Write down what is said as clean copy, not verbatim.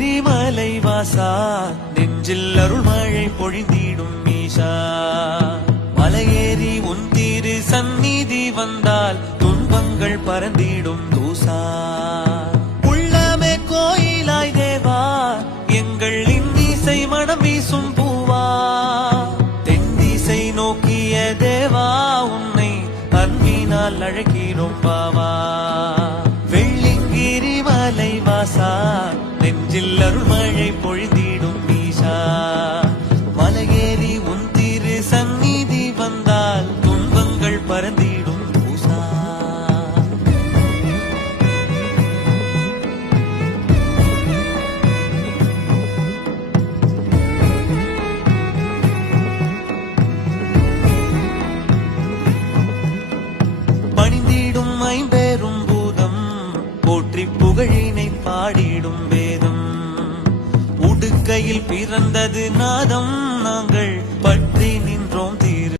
வெள்ளிங்கிரி மலை வாசா நெஞ்சில் அருள் மழை பொழிந்திடும் மீஷா மலையேறி உன் திரு சந்நிதி வந்தால் துன்பங்கள் பறந்திடும் தூசா உள்ளமே கோயிலாய் தேவா எங்கள் இன்னிசை மனம் வீசும் பூவா தென்திசை நோக்கிய தேவா உன்னை அன்பினால் அழைக்கிறோம் பாவா வெள்ளிங்கிரி மலை வாசா நெஞ்சில் அருள் மழை பொழிந்திடும் ஈஷா மலையேறி உன் திரு சந்நிதி வந்தால் துன்பங்கள் பறந்திடும் பூசா பணிந்திடும் ஐம்பெரும் பூதம் போற்றி புகழினை பாடிடும் வேதம் உடுக்கையில் பிறந்தது நாதம் நாங்கள்